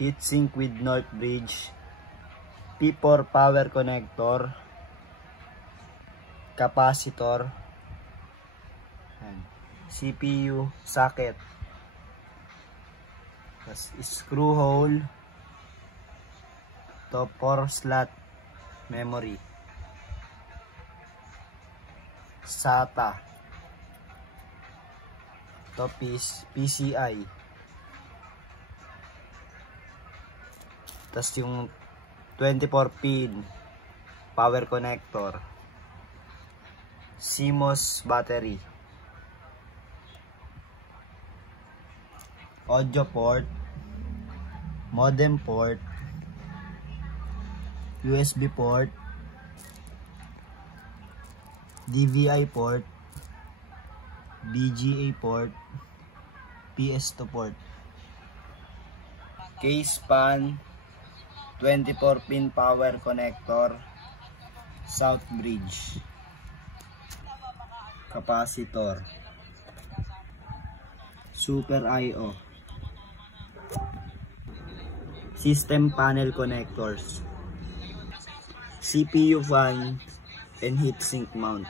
heatsink with North Bridge, P4 power connector, capacitor, CPU socket, screw hole, top 4 slot memory, SATA, top is PCI, tas yung 24 pin power connector, CMOS battery, audio port, modem port, USB port, DVI port, VGA port, PS2 port, case pan, 24 pin power connector, South Bridge, capacitor, Super I/O, system panel connectors, CPU fan, and heatsink mount.